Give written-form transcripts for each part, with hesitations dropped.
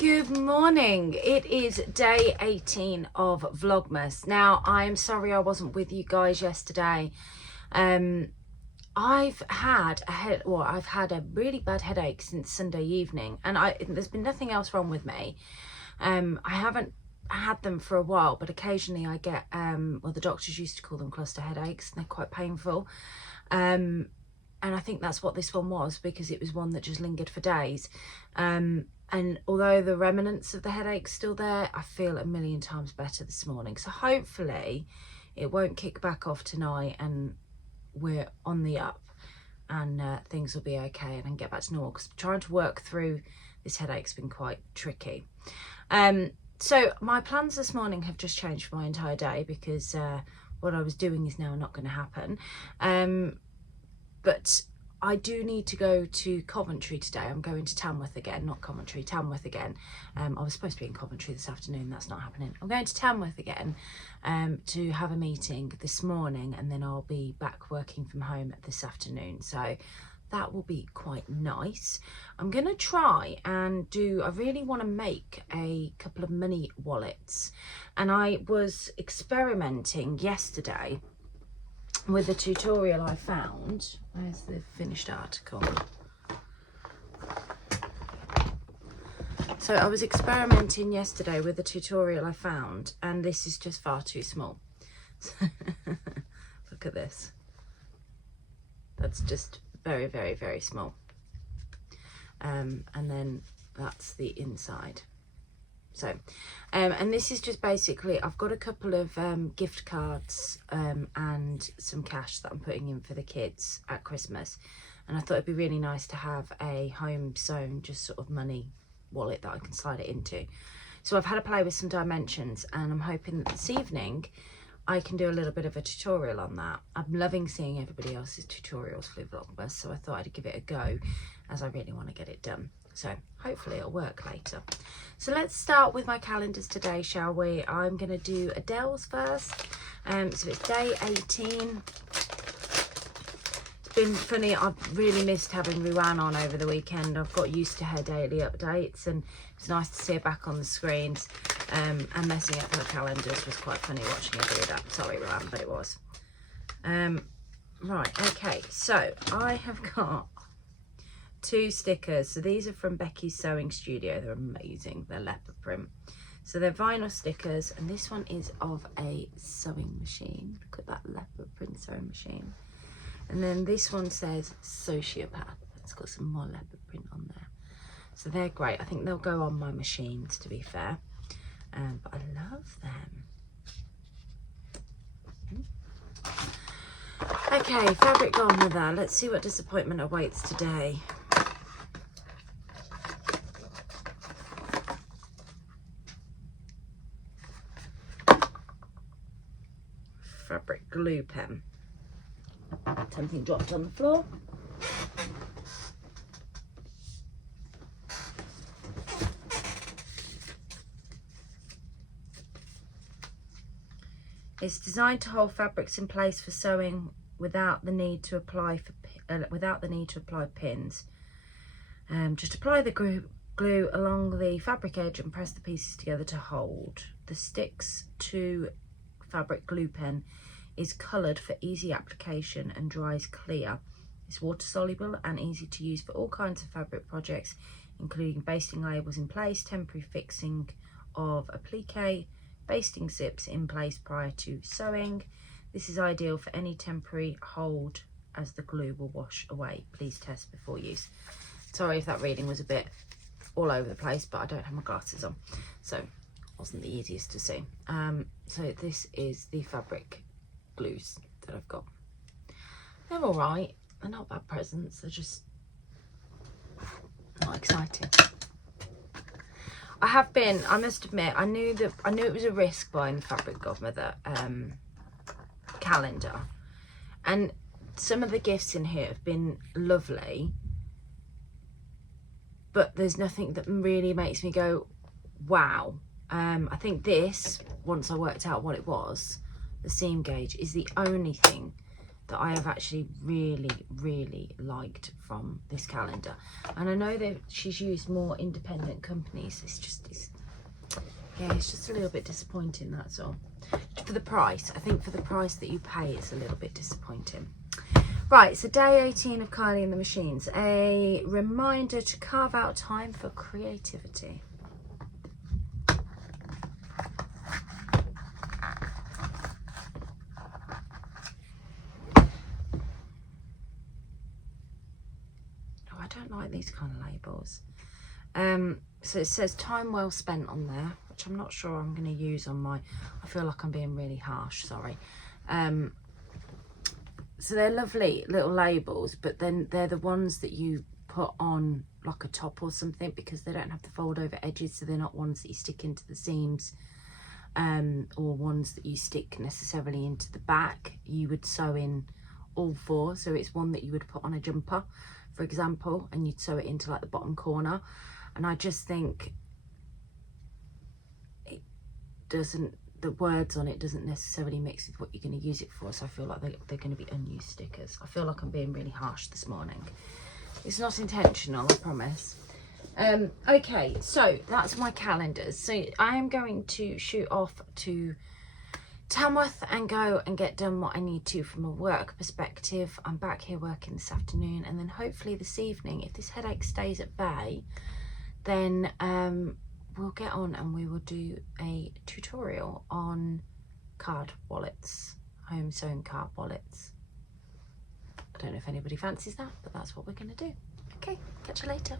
Good morning. It is day 18 of Vlogmas. Now, I'm sorry I wasn't with you guys yesterday. I've had a really bad headache since Sunday evening, and there's been nothing else wrong with me. I haven't had them for a while, but occasionally I get well, the doctors used to call them cluster headaches, and they're quite painful. And I think that's what this one was, because it was one that just lingered for days. And although the remnants of the headache's still there, I feel a million times better this morning. So hopefully it won't kick back off tonight and we're on the up, and things will be okay and I can get back to normal, because trying to work through this headache's been quite tricky. So my plans this morning have just changed for my entire day, because what I was doing is now not going to happen. But I do need to go to Coventry today. I'm going to Tamworth again, not Coventry, Tamworth again. I was supposed to be in Coventry this afternoon, that's not happening. I'm going to Tamworth again to have a meeting this morning, and then I'll be back working from home this afternoon. So that will be quite nice. I'm going to try and I really want to make a couple of money wallets. And I was experimenting yesterday with a tutorial I found. Where's the finished article? So I was experimenting yesterday with a tutorial I found, and this is just far too small. Look at this. That's just very, very, very small. And then that's the inside. So, and this is just basically, I've got a couple of gift cards and some cash that I'm putting in for the kids at Christmas. And I thought it'd be really nice to have a home sewn, just sort of money wallet that I can slide it into. So I've had a play with some dimensions, and I'm hoping that this evening I can do a little bit of a tutorial on that. I'm loving seeing everybody else's tutorials for Vlogmas, so I thought I'd give it a go, as I really want to get it done. So hopefully it'll work later. So let's start with my calendars today, shall we? I'm going to do Adele's first. So it's day 18. It's been funny. I've really missed having Ruan on over the weekend. I've got used to her daily updates, and it's nice to see her back on the screens. And messing up her calendars was quite funny watching her do that. Sorry, Ruan, but it was. Right, okay. So I have got 2 stickers. So these are from Becky's Sewing Studio. They're amazing. They're leopard print. So they're vinyl stickers, and this one is of a sewing machine. Look at that leopard print sewing machine. And then this one says sociopath. It's got some more leopard print on there. So they're great. I think they'll go on my machines, to be fair. But I love them. Okay, fabric godmother. Let's see what disappointment awaits today. Fabric glue pen. Something dropped on the floor. It's designed to hold fabrics in place for sewing without the need to apply pins. Just apply the glue along the fabric edge and press the pieces together to hold. The Sticks to fabric glue pen is coloured for easy application and dries clear. It's water soluble and easy to use for all kinds of fabric projects, including basting labels in place, temporary fixing of applique, basting zips in place prior to sewing. This is ideal for any temporary hold, as the glue will wash away. Please test before use. Sorry if that reading was a bit all over the place, but I don't have my glasses on, so it wasn't the easiest to see. So this is the fabric glues that I've got. They're all right. They're not bad presents. They're just not exciting. I must admit, I knew it was a risk buying the Fabric Godmother calendar, and some of the gifts in here have been lovely, but there's nothing that really makes me go wow. I think this, once I worked out what it was, the seam gauge, is the only thing that I have actually really liked from this calendar. And I know that she's used more independent companies. It's just a little bit disappointing, that's all. For the price, I think for the price that you pay, it's a little bit disappointing. Right, so day 18 of Kylie and the Machines. A reminder to carve out time for creativity. I don't like these kind of labels. So it says time well spent on there, which I'm not sure I'm going to use on my, I feel like I'm being really harsh, sorry. So they're lovely little labels, but then they're the ones that you put on like a top or something, because they don't have the fold over edges, so they're not ones that you stick into the seams, or ones that you stick necessarily into the back. You would sew in all four, so it's one that you would put on a jumper, for example, and you'd sew it into like the bottom corner. And I just think it doesn't, the words on it doesn't necessarily mix with what you're going to use it for, so I feel like they're going to be unused stickers. I feel like I'm being really harsh this morning. It's not intentional, I promise. Okay, so that's my calendars. So I am going to shoot off to Tamworth and go and get done what I need to from a work perspective. I'm back here working this afternoon, and then hopefully this evening, if this headache stays at bay, then we'll get on and we will do a tutorial on card wallets, home sewn card wallets. I don't know if anybody fancies that, but that's what we're going to do. Okay, catch you later.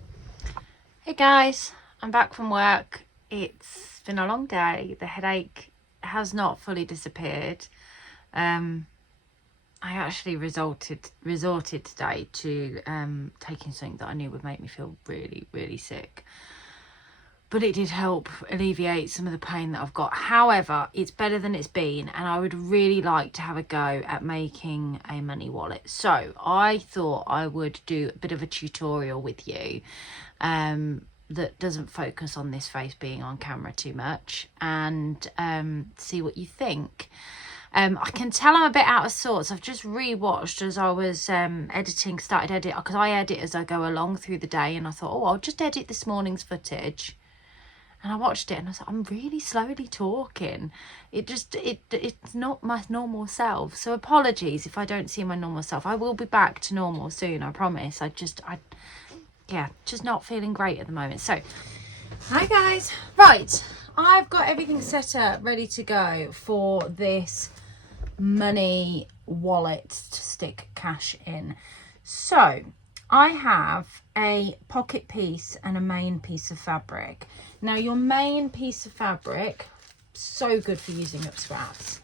Hey guys, I'm back from work. It's been a long day. The headache has not fully disappeared. I actually resorted today to taking something that I knew would make me feel really sick, but it did help alleviate some of the pain that I've got. However, it's better than it's been, and I would really like to have a go at making a money wallet. So I thought I would do a bit of a tutorial with you that doesn't focus on this face being on camera too much, and see what you think. I can tell I'm a bit out of sorts. I've just re-watched as I was started editing, because I edit as I go along through the day, and I thought, oh, I'll just edit this morning's footage. And I watched it and I was like, I'm really slowly talking. It's not my normal self. So apologies if I don't see my normal self. I will be back to normal soon, I promise. Just not feeling great at the moment. So, hi guys. Right, I've got everything set up, ready to go for this money wallet to stick cash in. So, I have a pocket piece and a main piece of fabric. Now, your main piece of fabric, so good for using up scraps.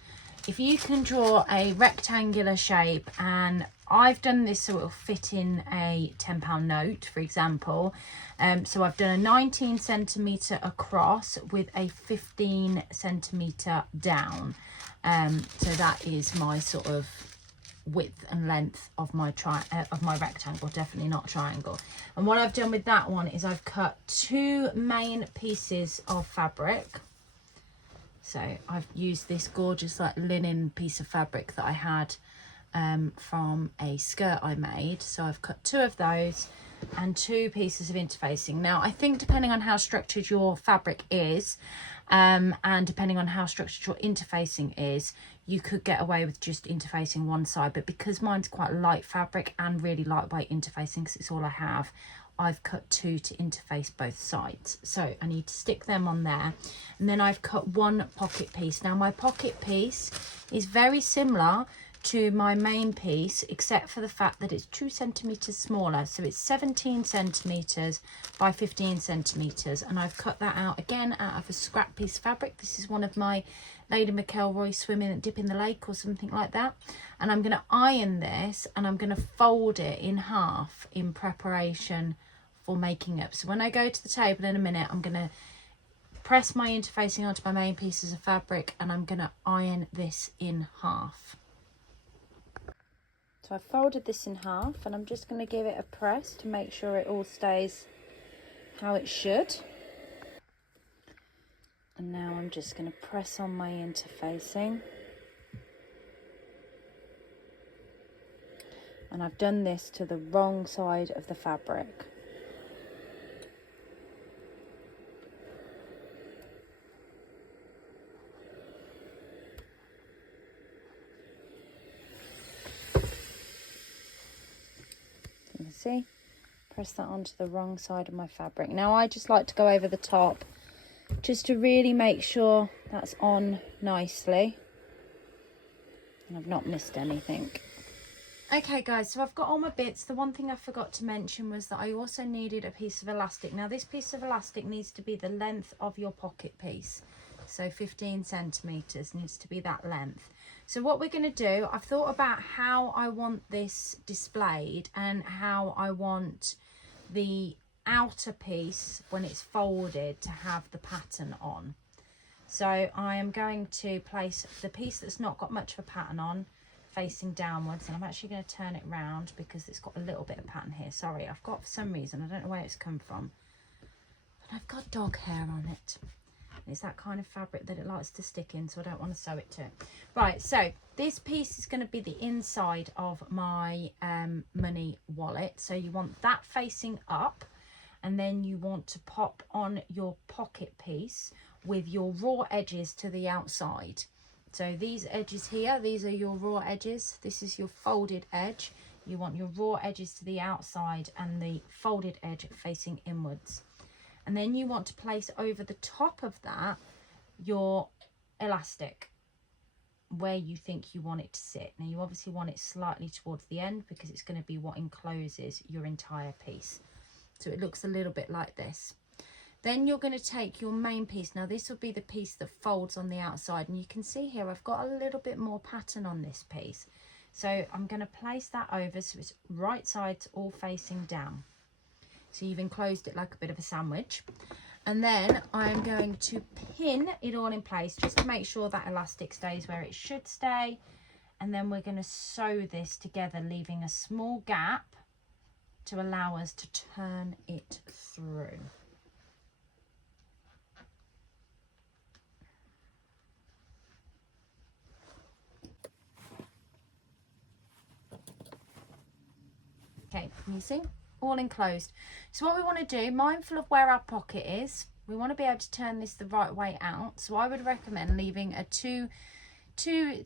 If you can draw a rectangular shape, and I've done this so it'll fit in a £10 note, for example. So I've done a 19 centimetre across with a 15 centimetre down. So that is my sort of width and length of my rectangle, definitely not triangle. And what I've done with that one is I've cut two main pieces of fabric. So I've used this gorgeous like linen piece of fabric that I had from a skirt I made. So I've cut two of those and two pieces of interfacing. Now I think depending on how structured your fabric is, and depending on how structured your interfacing is, you could get away with just interfacing one side, but because mine's quite light fabric and really lightweight interfacing, because it's all I have, I've cut two to interface both sides. So I need to stick them on there, and then I've cut one pocket piece. Now my pocket piece is very similar to my main piece, except for the fact that it's 2 centimeters smaller. So it's 17 centimeters by 15 centimeters, and I've cut that out again out of a scrap piece of fabric. This is one of my Lady McElroy swimming and dip in the lake or something like that. And I'm going to iron this, and I'm going to fold it in half in preparation for making up. So when I go to the table in a minute, I'm going to press my interfacing onto my main pieces of fabric, and I'm going to iron this in half. So I've folded this in half, and I'm just going to give it a press to make sure it all stays how it should. And now I'm just going to press on my interfacing. and I've done this to the wrong side of the fabric. You can see, press that onto the wrong side of my fabric. Now I just like to go over the top just to really make sure that's on nicely and I've not missed anything. Okay guys, so I've got all my bits. The one thing I forgot to mention was that I also needed a piece of elastic. Now this piece of elastic needs to be the length of your pocket piece. So 15 centimeters needs to be that length. So what we're going to do, I've thought about how I want this displayed and how I want the outer piece when it's folded to have the pattern on. So I am going to place the piece that's not got much of a pattern on facing downwards, and I'm actually going to turn it round because it's got a little bit of pattern here. Sorry, I've got, for some reason, I don't know where it's come from, but I've got dog hair on it. It's that kind of fabric that it likes to stick in, so I don't want to sew it to it. Right, so this piece is going to be the inside of my money wallet. So you want that facing up, and then you want to pop on your pocket piece with your raw edges to the outside. So these edges here, these are your raw edges. This is your folded edge. You want your raw edges to the outside and the folded edge facing inwards. And then you want to place over the top of that your elastic where you think you want it to sit. Now you obviously want it slightly towards the end because it's going to be what encloses your entire piece. So it looks a little bit like this. Then you're going to take your main piece. Now this will be the piece that folds on the outside, and you can see here I've got a little bit more pattern on this piece. So I'm going to place that over so it's right sides all facing down. So you've enclosed it like a bit of a sandwich. And then I'm going to pin it all in place just to make sure that elastic stays where it should stay. And then we're going to sew this together, leaving a small gap to allow us to turn it through. Okay, can you see? All enclosed. So what we want to do, mindful of where our pocket is, we want to be able to turn this the right way out. So I would recommend leaving a two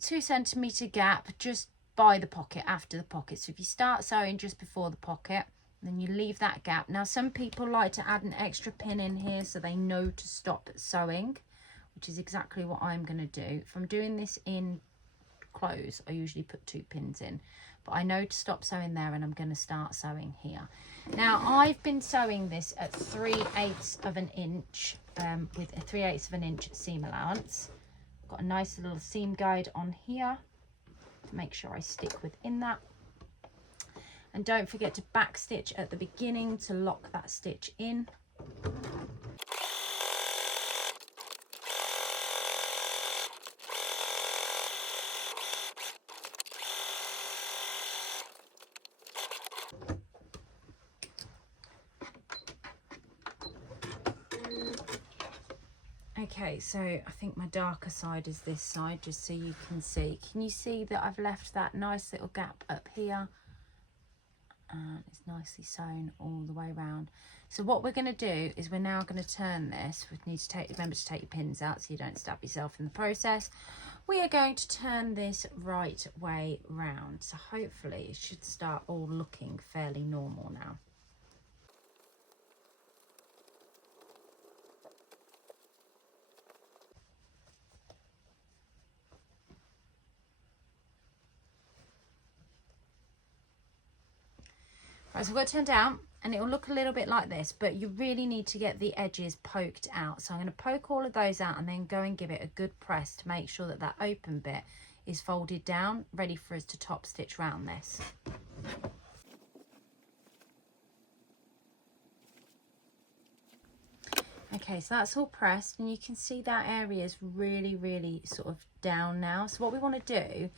centimeter gap just by the pocket, after the pocket. So if you start sewing just before the pocket, then you leave that gap. Now some people like to add an extra pin in here so they know to stop sewing, which is exactly what I'm going to do. If I'm doing this in clothes, I usually put 2 pins in, but I know to stop sewing there, and I'm going to start sewing here. Now I've been sewing this at 3/8 of an inch with a 3/8 of an inch seam allowance. Got a nice little seam guide on here to make sure I stick within that. And don't forget to back stitch at the beginning to lock that stitch in. Okay, so I think my darker side is this side, just so you can see. Can you see that I've left that nice little gap up here? And it's nicely sewn all the way around. So what we're going to do is we're now going to turn this. We need to remember to take your pins out so you don't stab yourself in the process. We are going to turn this right way round. So hopefully it should start all looking fairly normal now. Right, so I've got it turned down, and it will look a little bit like this, but you really need to get the edges poked out. So I'm going to poke all of those out and then go and give it a good press to make sure that that open bit is folded down, ready for us to top stitch around this. Okay, so that's all pressed, and you can see that area is really sort of down now. So what we want to do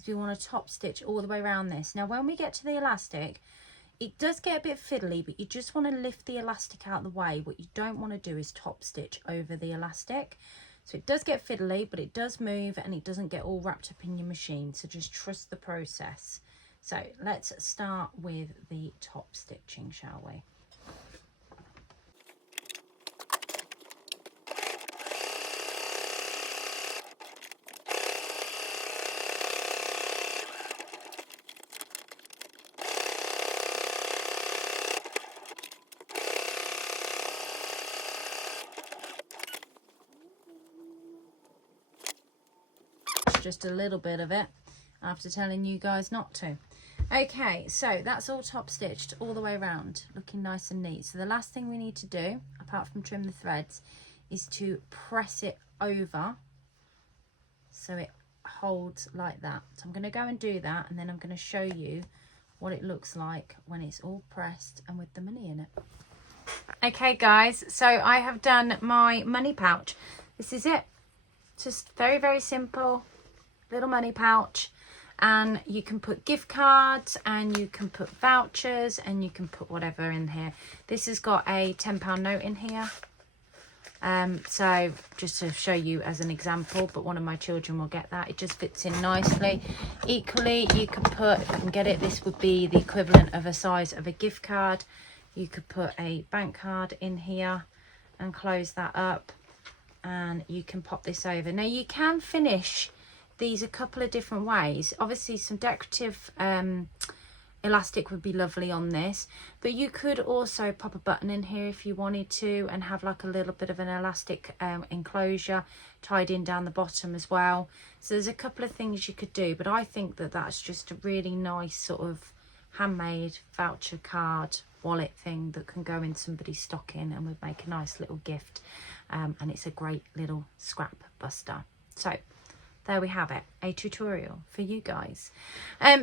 is we want to top stitch all the way around this. Now when we get to the elastic, it does get a bit fiddly, but you just want to lift the elastic out of the way. What you don't want to do is top stitch over the elastic. So it does get fiddly, but it does move and it doesn't get all wrapped up in your machine. So just trust the process. So let's start with the top stitching, shall we? Just a little bit of it after telling you guys not to. Okay, so that's all top stitched all the way around, looking nice and neat. So the last thing we need to do, apart from trim the threads, is to press it over so it holds like that. So I'm going to go and do that, and then I'm going to show you what it looks like when it's all pressed and with the money in it. Okay guys, so I have done my money pouch. This is it. Just very, very simple little money pouch, and you can put gift cards and you can put vouchers and you can put whatever in here. This has got a £10 note in here, so just to show you as an example, but one of my children will get that. It just fits in nicely. Equally, you could put, if I can get it, this would be the equivalent of a size of a gift card. You could put a bank card in here and close that up, and you can pop this over. Now you can finish these a couple of different ways. Obviously some decorative elastic would be lovely on this, but you could also pop a button in here if you wanted to and have like a little bit of an elastic enclosure tied in down the bottom as well. So there's a couple of things you could do, but I think that that's just a really nice sort of handmade voucher card wallet thing that can go in somebody's stocking and would make a nice little gift, and it's a great little scrap buster. So there we have it, a tutorial for you guys.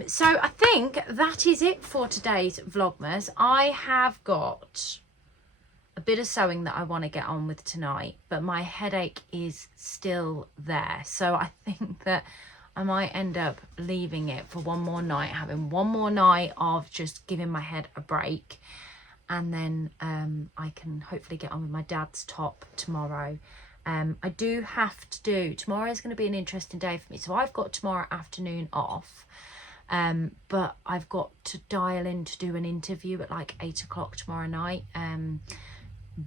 So I think that is it for today's Vlogmas. I have got a bit of sewing that I want to get on with tonight, but my headache is still there. So I think that I might end up leaving it for one more night, having one more night of just giving my head a break. And then I can hopefully get on with my dad's top tomorrow. I do have to do, tomorrow is going to be an interesting day for me. So I've got tomorrow afternoon off, but I've got to dial in to do an interview at like 8 o'clock tomorrow night.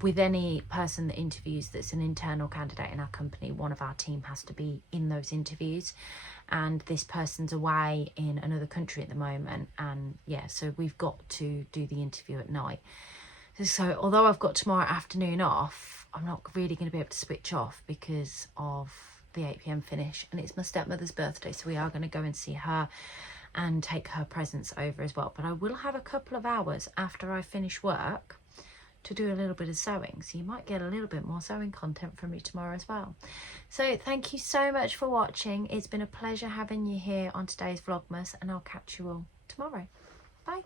With any person that interviews that's an internal candidate in our company, one of our team has to be in those interviews, and this person's away in another country at the moment, and yeah, so we've got to do the interview at night. So although I've got tomorrow afternoon off, I'm not really going to be able to switch off because of the 8 p.m. finish, and it's my stepmother's birthday, so we are going to go and see her and take her presents over as well. But I will have a couple of hours after I finish work to do a little bit of sewing, so you might get a little bit more sewing content from me tomorrow as well. So thank you so much for watching. It's been a pleasure having you here on today's Vlogmas, and I'll catch you all tomorrow. Bye.